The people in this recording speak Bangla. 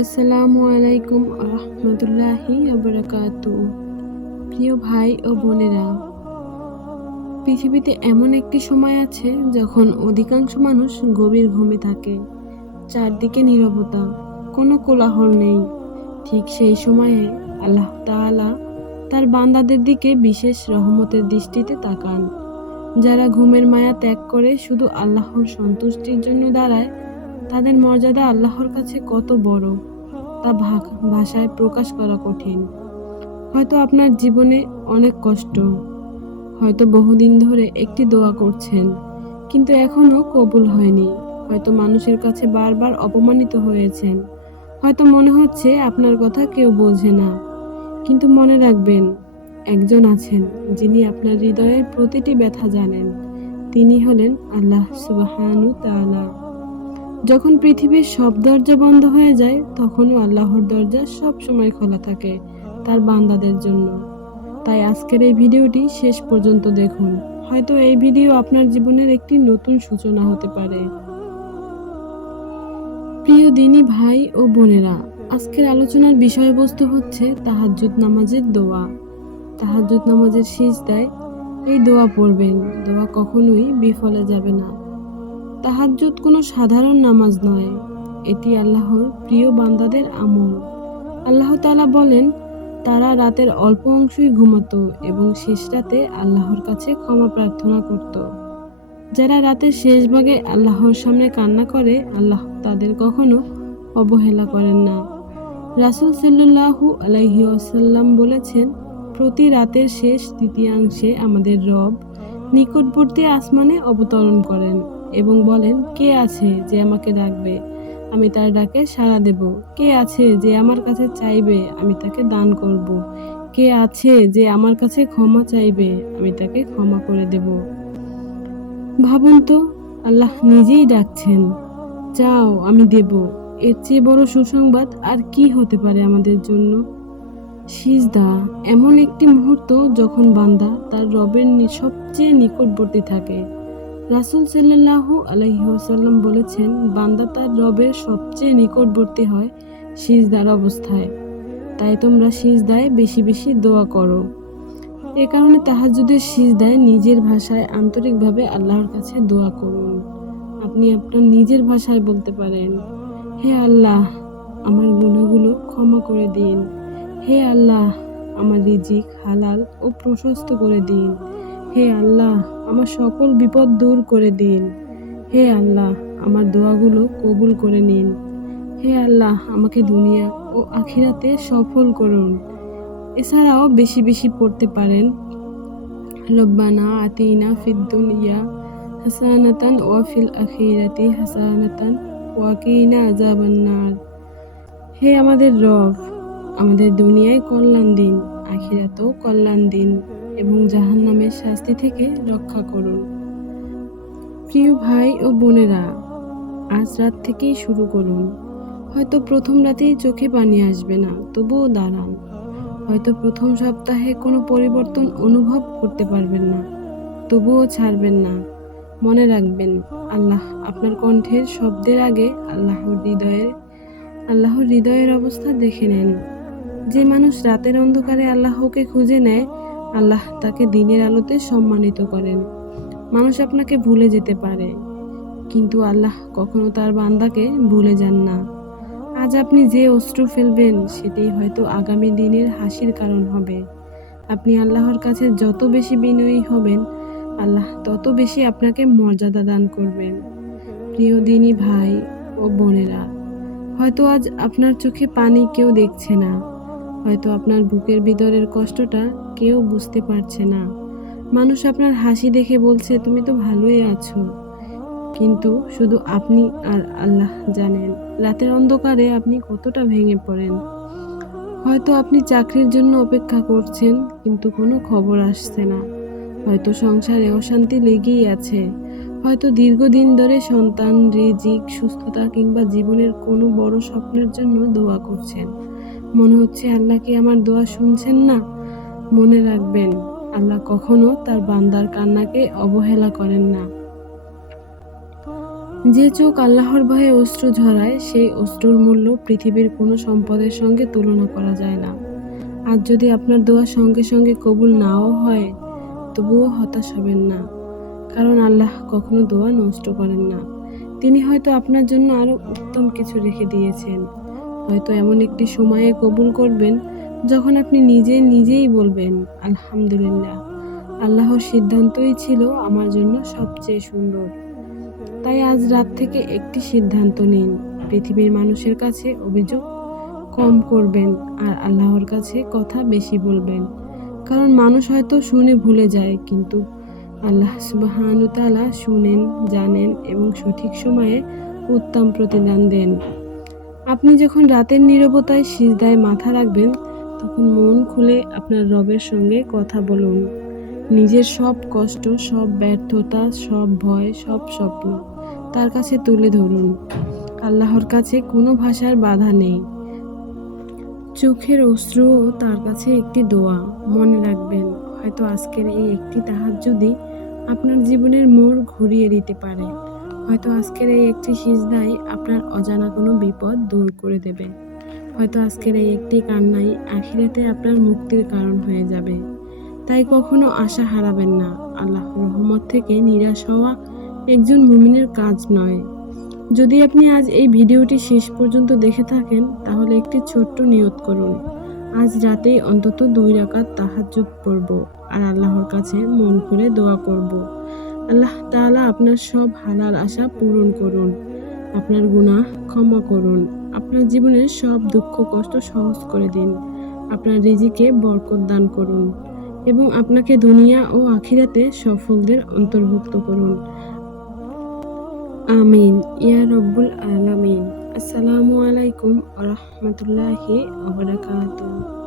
আসসালামু আলাইকুম রহমতুল্লাহি বারাকাতু। প্রিয় ভাই ও বোনেরা, পৃথিবীতে এমন একটি সময় আছে যখন অধিকাংশ মানুষ গভীর ঘুমে থাকে। চারদিকে নীরবতা, কোনো কোলাহল নেই। ঠিক সেই সময়ে আল্লাহ তাআলা তার বান্দাদের দিকে বিশেষ রহমতের দৃষ্টিতে তাকান। যারা ঘুমের মায়া ত্যাগ করে শুধু আল্লাহর সন্তুষ্টির জন্য দাঁড়ায়, তাদের মর্যাদা আল্লাহর কাছে কত বড় তা ভাষায় প্রকাশ করা কঠিন। হয়তো আপনার জীবনে অনেক কষ্ট, হয়তো বহুদিন ধরে একটি দোয়া করছেন কিন্তু এখনো কবুল হয়নি। হয়তো মানুষের কাছে বারবার অপমানিত হয়েছেন। হয়তো মনে হচ্ছে আপনার কথা কেউ বোঝে না। কিন্তু মনে রাখবেন, একজন আছেন যিনি আপনার হৃদয়ের প্রতিটি ব্যথা জানেন। তিনি হলেন আল্লাহ সুবহানাহু তাআলা। যখন পৃথিবীর সব দরজা বন্ধ হয়ে যায়, তখনও আল্লাহর দরজা সব সময় খোলা থাকে তার বান্দাদের জন্য। তাই আজকের এই ভিডিওটি শেষ পর্যন্ত দেখুন। হয়তো এই ভিডিও আপনার জীবনের একটি নতুন সূচনা হতে পারে। প্রিয় দিনী ভাই ও বোনেরা, আজকের আলোচনার বিষয়বস্তু হচ্ছে তাহাজ্জুদ নামাজের দোয়া। তাহাজ্জুদ নামাজের সিজদায় এই দোয়া পড়বেন। দোয়া কখনোই বিফলে যাবে না। তাহাজ্জুদ কোনো সাধারণ নামাজ নয়, এটি আল্লাহর প্রিয় বান্দাদের আমল। আল্লাহ তাআলা বলেন, তারা রাতের অল্প অংশই ঘুমাতো এবং শেষ রাতে আল্লাহর কাছে ক্ষমা প্রার্থনা করত। যারা রাতের শেষ ভাগে আল্লাহর সামনে কান্না করে, আল্লাহ তাদের কখনো অবহেলা করেন না। রাসূল সাল্লাল্লাহু আলাইহি ওয়াসাল্লাম বলেছেন, প্রতি রাতের শেষ তৃতীয়াংশে আমাদের রব নিকটবর্তী আসমানে অবতরণ করেন এবং বলেন, কে আছে যে আমাকে ডাকবে, আমি তার ডাকে সাড়া দেব। কে আছে যে আমার কাছে চাইবে, আমি তাকে দান করব। কে আছে যে আমার কাছে ক্ষমা চাইবে, আমি তাকে ক্ষমা করে দেব। ভাবুন তো, আল্লাহ নিজেই ডাকছেন, চাও আমি দেব। এর চেয়ে বড় সুসংবাদ আর কি হতে পারে আমাদের জন্য? সিজদা এমন একটি মুহূর্ত যখন বান্দা তার রবের সবচেয়ে নিকটবর্তী থাকে। রাসূল সাল্লাল্লাহু আলাইহি ওয়াসাল্লাম বলেছেন, বান্দা তার রবের সবচেয়ে নিকটবর্তী হয় সিজদার অবস্থায়। তাই তোমরা সিজদায় বেশি বেশি দোয়া করো। এ কারণে তাহাজ্জুদের সিজদায় নিজের ভাষায় আন্তরিকভাবে আল্লাহর কাছে দোয়া করুন। আপনি আপনার নিজের ভাষায় বলতে পারেন, হে আল্লাহ, আমার গুনাহগুলো ক্ষমা করে দিন। হে আল্লাহ, আমার রিজিক হালাল ও প্রশস্ত করে দিন। হে আল্লাহ, আমার সকল বিপদ দূর করে দিন। হে আল্লাহ, আমার দোয়াগুলো কবুল করে নিন। হে আল্লাহ, আমাকে দুনিয়া ও আখিরাতে সফল করুন। এছাড়াও বেশি বেশি পড়তে পারেন, রব্বানা আতিনা ফিদ দুনিয়া হাসানাতান ওয়া ফিল আখিরাতি হাসানাতান ওয়া কিনা আযাবান্নার। হে আমাদের রব, আমাদের দুনিয়ায় কল্যাণ দিন, আখিরাতেও কল্যাণ দিন এবং জাহান্নামের শাস্তি থেকে রক্ষা করুন। প্রিয় ভাই ও বোনেরা, আজ রাত থেকেই শুরু করুন। হয়তো প্রথম রাতেই চোখে পানি আসবে না, তবুও দাঁড়ান। হয়তো প্রথম সপ্তাহে কোনো পরিবর্তন অনুভব করতে পারবেন না, তবুও ছাড়বেন না। মনে রাখবেন, আল্লাহ আপনার কণ্ঠের শব্দের আগে আল্লাহর হৃদয়ের অবস্থা দেখে নেন। যে মানুষ রাতের অন্ধকারে আল্লাহকে খুঁজে নেয়, আল্লাহ তাকে দিনের আলোতে সম্মানিত করেন। মানুষ আপনাকে ভুলে যেতে পারে, কিন্তু আল্লাহ কখনো তার বান্দাকে ভুলে যান না। আজ আপনি যে অশ্রু ফেলবেন, সেটি হয়তো আগামী দিনের হাসির কারণ হবে। আপনি আল্লাহর কাছে যত বেশি বিনয়ী হবেন, আল্লাহ তত বেশি আপনাকে মর্যাদা দান করবেন। প্রিয় দিনী ভাই ও বোনেরা, হয়তো আজ আপনার চোখে পানি কেউ দেখছে না, হয়তো আপনার বুকের ভিতরের কষ্টটা কেউ বুঝতে পারছে না। মানুষ আপনার হাসি দেখে বলছে, তুমি তো ভালোই আছো, কিন্তু শুধু আপনি আর আল্লাহ জানেন রাতের অন্ধকারে আপনি কতটা ভেঙে পড়েন। হয়তো আপনি চাকরির জন্য অপেক্ষা করছেন, কিন্তু কোনো খবর আসছে না। হয়তো সংসারে অশান্তি লেগেই আছে। হয়তো দীর্ঘদিন ধরে সন্তান, রিজিক, সুস্থতা কিংবা জীবনের কোনো বড় স্বপ্নের জন্য দোয়া করছেন। মনে হচ্ছে আল্লাহ কি আমার দোয়া শুনছেন না? মনে রাখবেন, আল্লাহ কখনো তার বান্দার কান্নাকে অবহেলা করেন না। যে চোখ আল্লাহর ভয়ে অশ্রু ঝরায়, সেই অশ্রুর মূল্য পৃথিবীর কোনো সম্পদের সঙ্গে তুলনা করা যায় না। আর যদি আপনার দোয়া সঙ্গে সঙ্গে কবুল নাও হয়, তবুও হতাশ হবেন না, কারণ আল্লাহ কখনো দোয়া নষ্ট করেন না। তিনি হয়তো আপনার জন্য আরো উত্তম কিছু রেখে দিয়েছেন। হয়তো এমন একটি সময়ে কবুল করবেন যখন আপনি নিজেই বলবেন, আলহামদুলিল্লাহ, আল্লাহর সিদ্ধান্তই ছিল আমার জন্য সবচেয়ে সুন্দর। তাই আজ রাত থেকে একটি সিদ্ধান্ত নিন, পৃথিবীর মানুষের কাছে অভিযোগ কম করবেন আর আল্লাহর কাছে কথা বেশি বলবেন। কারণ মানুষ হয়তো শুনে ভুলে যায়, কিন্তু আল্লাহ সুবহানাহু ওয়া তাআলা শুনেন, জানেন এবং সঠিক সময়ে উত্তম প্রতিদান দেন। আপনি যখন রাতের নীরবতায় সিজদায় মাথা রাখবেন, তখন মন খুলে আপনার রবের সঙ্গে কথা বলুন। নিজের সব কষ্ট, সব ব্যর্থতা, সব ভয়, সব স্বপ্ন তার কাছে তুলে ধরুন। আল্লাহর কাছে কোনো ভাষার বাধা নেই। চোখের অশ্রুও তার কাছে একটি দোয়া। মনে রাখবেন, হয়তো আজকের এই একটি তাহাজ্জুদই আপনার জীবনের মোড় ঘুরিয়ে দিতে পারে। হয়তো আজকের এই একটি সিজদাই আপনার অজানা কোনো বিপদ দূর করে দেবে। হয়তো আজকের এই একটি কান্নাই আখিরাতে আপনার মুক্তির কারণ হয়ে যাবে। তাই কখনো আশা হারাবেন না। আল্লাহর রহমত থেকে নিরাশ হওয়া একজন মুমিনের কাজ নয়। যদি আপনি আজ এই ভিডিওটি শেষ পর্যন্ত দেখে থাকেন, তাহলে একটি ছোট্ট নিয়ত করুন। আজ রাতেই অন্তত 2 রাকাত তাহাজ্জুদ পড়ব আর আল্লাহর কাছে মন খুলে দোয়া করব। আল্লাহ তাআলা আপনার সব হালাল আশা পূরণ করুন, আপনার গুনাহ ক্ষমা করুন, আপনার জীবনের সব দুঃখ কষ্ট সহজ করে দিন, আপনার রিজিকে বরকত দান করুন এবং আপনাকে দুনিয়া ও আখিরাতে সফলদের অন্তর্ভুক্ত করুন। আমিন ইয়া রব্বুল আলামিন। আসসালামু আলাইকুম ওয়া রাহমাতুল্লাহি ওয়া বারাকাতুহু।